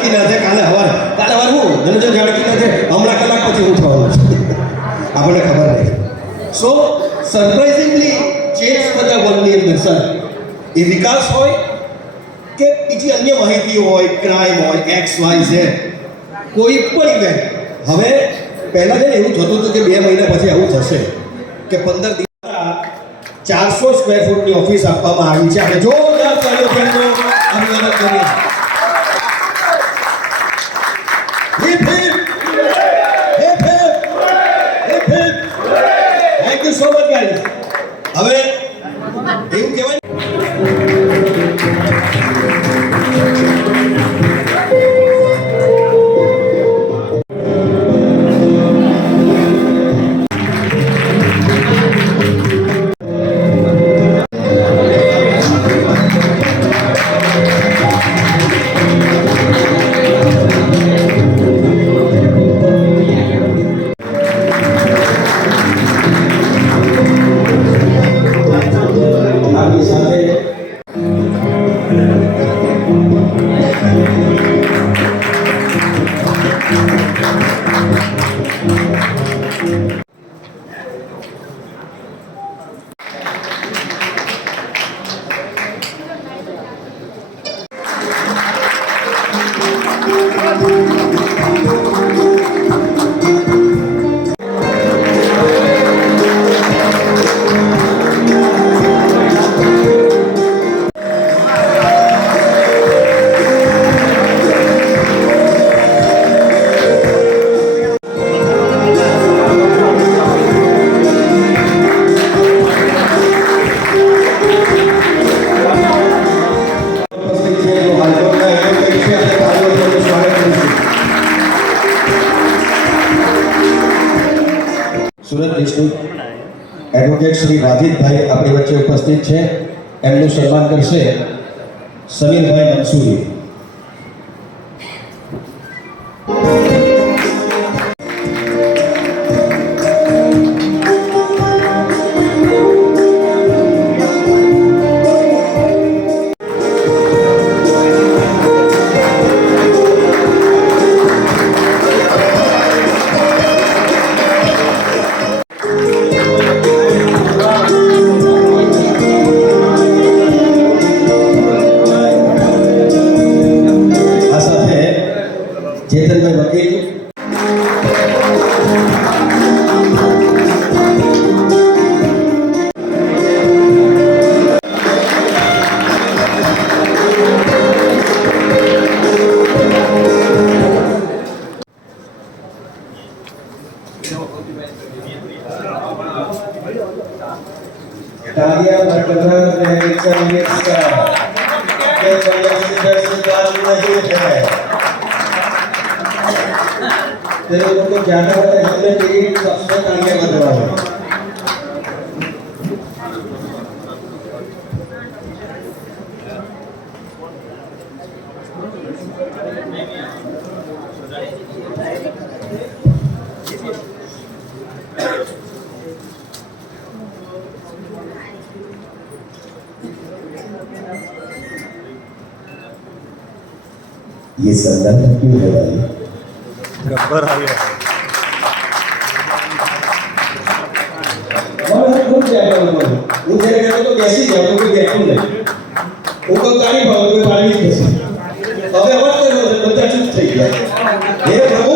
જાનકી ના થાય કાલે હવાર હું ધનંજય જાનકી ના થાય હમણાં કલાક પછી હું થવાનું છે આપણને ખબર નહીં. સો સરપ્રાઇઝિંગલી ચેન્જ થતા વર્લ્ડની અંદર સર એ વિકાસ હોય કે બીજી અન્ય માહિતીઓ હોય, ક્રાઇમ હોય, એક્સ વાય ઝેડ, કોઈ પણ ઇવેન્ટ. હવે પહેલાં છે ને એવું થતું હતું કે 2 મહિના પછી આવું થશે કે 15 દિવસ 400 સ્ક્વેર ફૂટની ઓફિસ આપવામાં આવી છે. આપણે જોરદાર તાળીઓ તેમનો અભિનંદન કરીએ. Thank you so much guys. હવે એવું કહેવાય સુરત ડિસ્ટ્રિક્ટ એડવોકેટ શ્રી વાજીદભાઈ આપણી વચ્ચે ઉપસ્થિત છે. એમનું સન્માન કરશે સમીરભાઈ મંસૂરી. ચેતનભાઈ વકીલ, તાલિયા બરકરાર રહેને चाहिए इसका ये सिद्धांत सिद्धांत नहीं है. तेरे लोगों को ज्यादा होता है हमने तेरी सबसे तालियां बजवाओ. ये संदर्भ क्यों है भाई? गब्बर आ गया और हम खुद जाएगा वो जाएगा तो कैसे जाओ कोई बैठूं नहीं वो तो गाड़ी भाव में पानी कैसे હવે અવાજ કર્યો છે બધા ચૂપ થઈ ગયા. હે પ્રભુ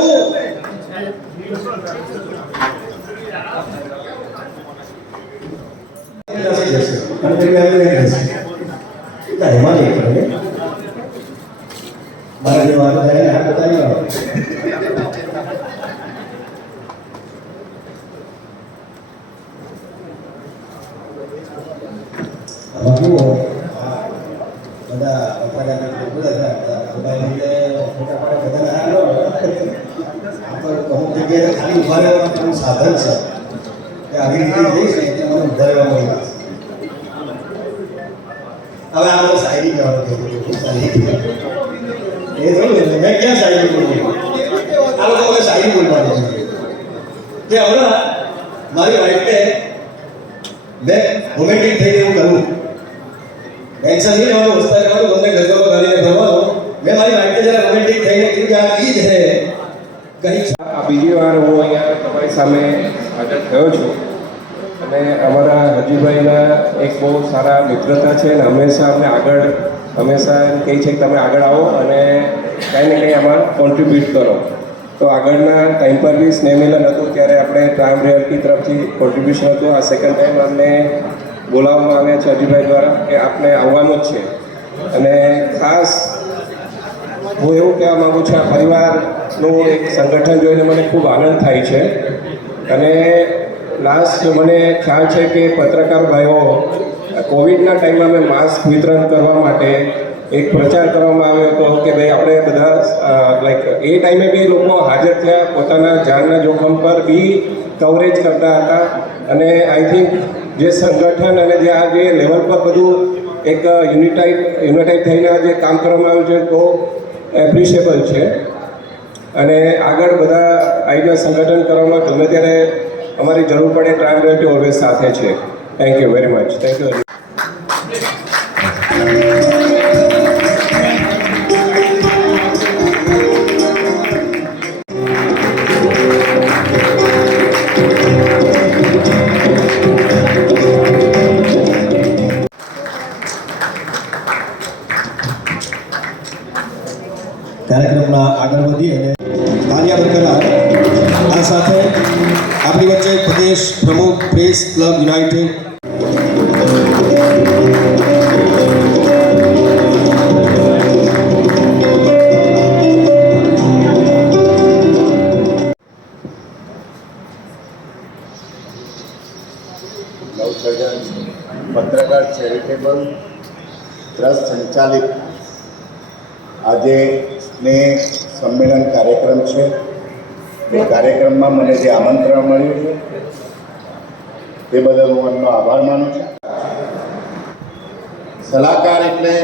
અને તે આવી રહી છે એટલે એમાં નહીં કરે મારા જે વાત થાય આ બતાવી આવો. બાકી બધા પત્રકાર બધા ફોટા પાડે બધા અમુક જગ્યાએ ખાલી ઉભા રહેવાનું સાધન છે કે આવી રીતે જઈશ ને એટલે મને ઉભા રહેવા મળી જશે. હવે આ મને શાયરી કહેવાનું કહ્યું એ જોયું મેં ક્યાં શાયરી બોલી આ લોકો મને શાયરી બોલવાની કે હમણાં મારી વાઈફને મેં રોમેન્ટિક થઈને એવું કરું ટેન્શન નહીં લેવાનું વસ્તા કરવાનું તમને ગરબા કરીને ભરવાનું મેં મારી વાઈફને જરા રોમેન્ટિક થઈને સામે હાજર થયો છું અને અમારા હજીભાઈના એક બહુ સારા મિત્રતા છે અને હંમેશા એમ કહે છે કે તમે આગળ આવો અને કંઈ ને કંઈ આમાં કોન્ટ્રીબ્યુટ કરો. તો આગળના ટાઈમ પર બી સ્નેહ મિલન હતું ત્યારે આપણે પ્રાઇમ રિયલ્ટી તરફથી કોન્ટ્રીબ્યુશન હતું. આ સેકન્ડ ટાઈમ અમને બોલાવવામાં આવ્યા છે હજીભાઈ દ્વારા કે આપને આવવાનું જ છે. અને ખાસ હું એવું કહેવા માગું છું, આ પરિવારનું એક સંગઠન જોઈને મને ખૂબ આનંદ થાય છે. અને લાસ્ટ મને ખ્યાલ છે કે પત્રકાર ભાઈઓ કોવિડના ટાઈમમાં અમે માસ્ક વિતરણ કરવા માટે એક પ્રચાર કરવામાં આવ્યો હતો કે ભાઈ આપણે બધા લાઈક એ ટાઈમે બી લોકો હાજર થયા, પોતાના જાનના જોખમ પર બી કવરેજ કરતા હતા. અને આઈ થિંક જે સંગઠન અને જે આ જે લેવલ પર બધું એક યુનાઇટેડ થઈને જે કામ કરવામાં આવ્યું છે તો એપ્રિશિએબલ છે. અને આગળ બધા આઈના સંગઠન કરવામાં ગમે ત્યારે અમારી જરૂર પડે પ્રાઇમ રિયલ્ટી ઓલવેઝ સાથે છે. Thank you very much. Thank you. કાર્યક્રમમાં આગળ વધી અને તાલિયા બરકરાર. આ સાથે આપણી વચ્ચે પ્રદેશ પ્રમુખ પ્રેસ ક્લબ યુનાઇટેડ નવસર્જન પત્રકાર ચેરિટેબલ ટ્રસ્ટ સંચાલિત આજે સ્નેહ સંમેલન કાર્યક્રમ છે. એ કાર્યક્રમમાં મને જે આમંત્રણ મળ્યું છે તે બદલ હું એમનો આભાર માનું છું. સલાહકાર એટલે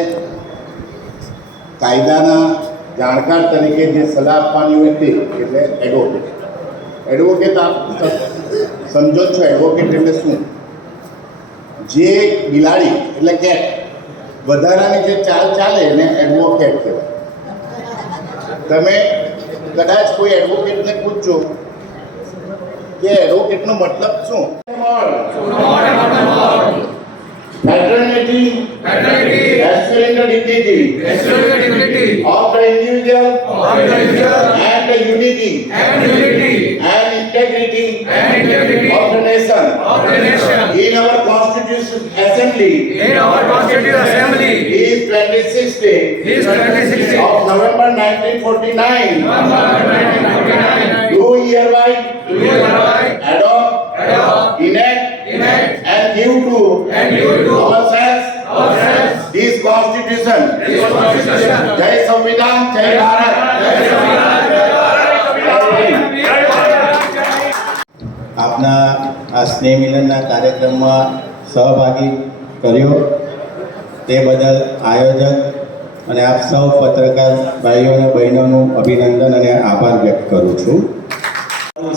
કાયદાના જાણકાર તરીકે જે સલાહ આપવાની હોય તે એટલે એડવોકેટ. એડવોકેટ આપ સમજો છો એડવોકેટ એટલે શું? જે બિલાડી એટલે કેટ વધારાની જે ચાલ ચાલે એને એડવોકેટ કહેવાય. તમે કદાચ કોઈ એડવોકેટને પૂછજો કે એડવોકેટનો મતલબ શું? Fraternity, assuring the dignity of the individual and the unity and integrity of the nation in our Constitution Assembly is 26th day of November 1949 do hereby adopt, enact and give to ourselves this Constitution. Jai Samvidhan, Jai Bharat. આપના આ સ્નેહ મિલનના કાર્યક્રમમાં સહભાગી કર્યો તે બદલ આયોજક અને આપ સૌ પત્રકાર ભાઈઓ અને બહેનોનું અભિનંદન અને આભાર વ્યક્ત કરું છું.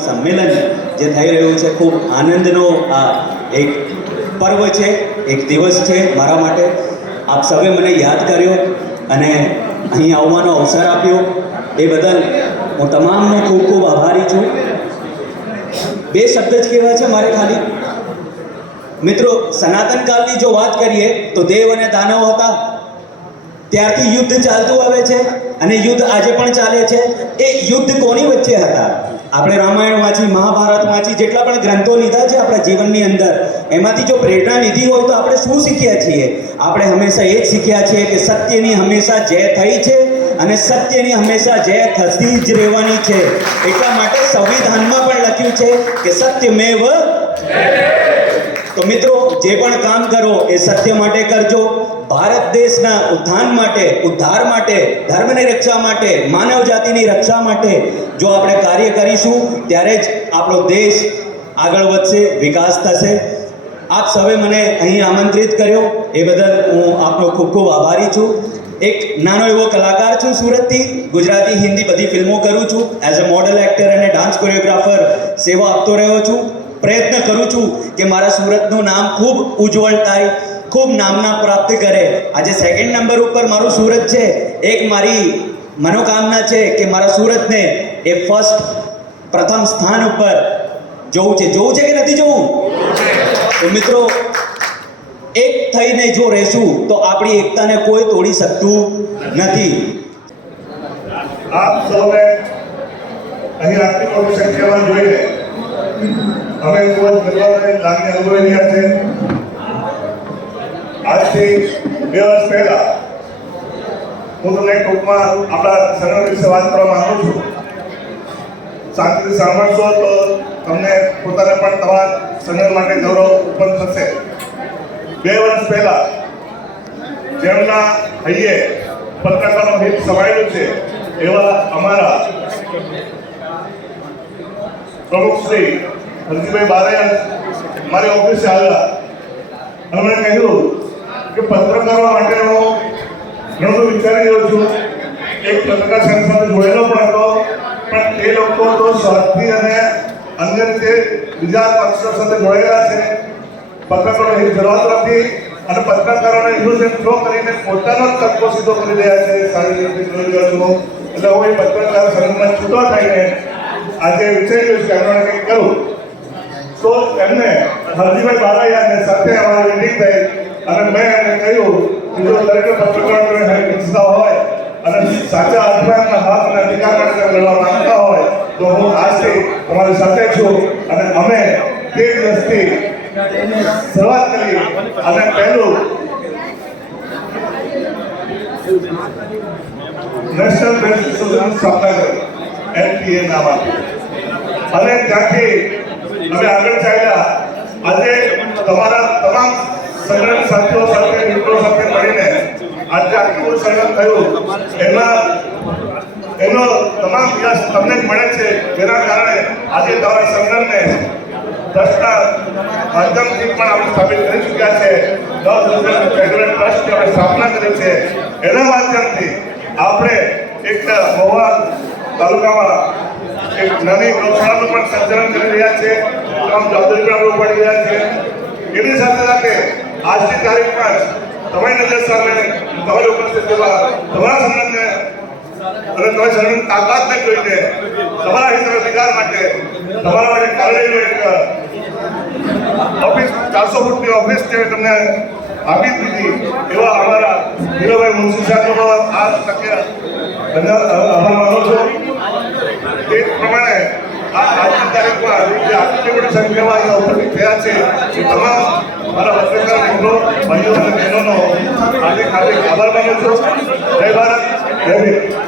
સંમેલન જે થઈ રહ્યું છે ખૂબ આનંદનો આ એક પર્વ છે, એક દિવસ છે મારા માટે. આપ સૌએ મને યાદ કર્યો અને અહીં આવવાનો અવસર આપ્યો એ બદલ હું તમામનો ખૂબ ખૂબ આભારી છું. બે શબ્દ જ કહેવા છે મારે ખાલી. મિત્રો, સનાતન કાળની જો વાત કરીએ તો દેવ અને દાનવ હતા, ત્યારથી યુદ્ધ ચાલતું આવે છે અને યુદ્ધ આજે પણ ચાલે છે. એ યુદ્ધ કોની વચ્ચે હતા? આપણે રામાયણ વાંચી, મહાભારત વાંચી, જેટલા પણ ગ્રંથો લીધા છે આપણા જીવનની અંદર, એમાંથી જો પ્રેરણા લીધી હોય તો આપણે શું શીખ્યા છીએ? આપણે હંમેશા એ જ શીખ્યા છીએ કે સત્યની હંમેશા જય થઈ છે અને સત્યની હંમેશા જય થતી જ રહેવાની છે. એટલા માટે સંવિધાનમાં પણ લખ્યું છે કે સત્યમેવ. તો મિત્રો, જે પણ કામ કરો એ સત્ય માટે કરજો. ભારત દેશના ઉત્થાન માટે, ઉદ્ધાર માટે, ધર્મની રક્ષા માટે, માનવ જાતિની રક્ષા માટે જો આપણે કાર્ય કરીશું ત્યારે જ આપણો દેશ આગળ વધશે, વિકાસ થશે. આપ સૌએ મને અહીં આમંત્રિત કર્યો એ બદલ હું આપનો ખૂબ ખૂબ આભારી છું. એક નાનો એવો કલાકાર છું સુરતથી. ગુજરાતી, હિન્દી બધી ફિલ્મો કરું છું. એઝ અ મોડલ એક્ટર અને ડાન્સ કોરિયોગ્રાફર સેવા આપતો રહ્યો છું. પ્રયત્ન કરું છું કે મારા સુરતનું નામ ખૂબ ઉજ્જવળ થાય, ખૂબ નામના પ્રાપ્ત કરે. આજે સેકન્ડ નંબર ઉપર મારું સુરત છે. એક મારી મનોકામના છે કે મારા સુરતને એ પ્રથમ સ્થાન ઉપર જોવું છે કે નથી જોવું? તો મિત્રો, એક થઈને જો રહેશું તો આપણી એકતાને કોઈ તોડી શકતું નથી. આપ સૌને અહીં આટલી મોટી સંખ્યામાં જોઈને અમે ખૂબ જ ગર્વની લાગણી અનુભવી રહ્યા છે. આજથી 2 વર્ષ પહેલા હું તમને ટૂંકમાં આપણા સંગઠન વિશે વાત કરવા માંગુ છું. શાંતિથી સાંભળશો તો તમને પોતાને પણ તમારા સંગઠન માટે ગૌરવ ઉત્પન્ન થશે. 2 વર્ષ પહેલા જેમના હૈયે પત્રકારનો હિત સમાયેલું છે એવા અમારા પ્રમુખ શ્રી હરજીભાઈ બારૈયા મારી ઓફિસે આવ્યા અને મને કહ્યું કે પત્રકારો માટે હું ઘણું બધું વિચારી રહ્યો છું. એક પત્રકાર સંઘ સાથે જોડેલો પણ હતો, પણ એ લોકો તો સ્વાર્થી અને અન્ય રીતે બીજા પક્ષો સાથે જોડાયેલા છે. પત્રકારો હિત ધરાવતા નથી અને પત્રકારોને યુઝ એન્ડ થ્રો કરીને પોતાનો જ તકો સીધો કરી રહ્યા છે. સારી રીતે જોઈ રહ્યો છું. એટલે હું એ પત્રકાર સંઘમાં છૂટો થઈને આજે વિચાર્યું છે કે એમણે કંઈક કરું. તો એમને હરજીભાઈ બારૈયાને સાથે અમારી મીટિંગ થઈ અને મેં એમને કહ્યું કે જો દરેક પત્રકારોને ઈચ્છતા હોય અને સાચા અર્થમાં હક અને અધિકાર માટે લડવા માંગતા હોય તો હું આજથી તમારી સાથે છું. અને અમે તે દિવસથી શરૂઆત કરી અને પહેલું નેશનલ પ્રેસ એસોસિએશન સ્થાપના કરી, NPA નામ આપ્યું અને ત્યાંથી અમે આગળ ચાલ્યા. આજે તમારા તમામ સંગઠન સાથીઓ સાથે મિત્રો સાથે મળીને આજે આટલું સંગઠન થયું એનો તમામ યશ તમને જ મળે છે. જેના કારણે આજે તમારા સંગઠનને ટ્રસ્ટના માધ્યમથી પણ આપણે સ્થાપિત કરી ચૂક્યા છે. ફેડરલ ટ્રસ્ટની આપણે સ્થાપના કરી છે. એના માધ્યમથી આપણે એક મહુવા તાલુકામાં એક નાની ગૌશાળાનું પણ સંચાલન કરી રહ્યા છે. તમામ જવાબદારી પણ આપણે ઉપાડી રહ્યા છે. એની સાથે સાથે આજની તારીખમાં તમારી નજર સામે તમારી ઉપસ્થિતિમાં તમારા સંગઠનને અને તમારી સંગઠનની તાકાતને જોઈને તમારા હિત અધિકાર માટે તમારા માટે કાર્યાલયનું એક ઓફિસ 400 ફૂટની ઓફિસ છે તમને આપી દીધી. એવા અમારા હીરોભાઈ મુનશી સાહેબનો આ તકે આભાર માનું છું. તે પ્રમાણે આજની તારીખમાં જે આટલી મોટી સંખ્યામાં અહીંયા ઉપસ્થિત થયા છે એ તમામ મારા પત્રકાર મિત્રો ભાઈઓ અને બહેનોનો હાર્દિક આભાર માનું છું. જય ભારત, જય ભીમ.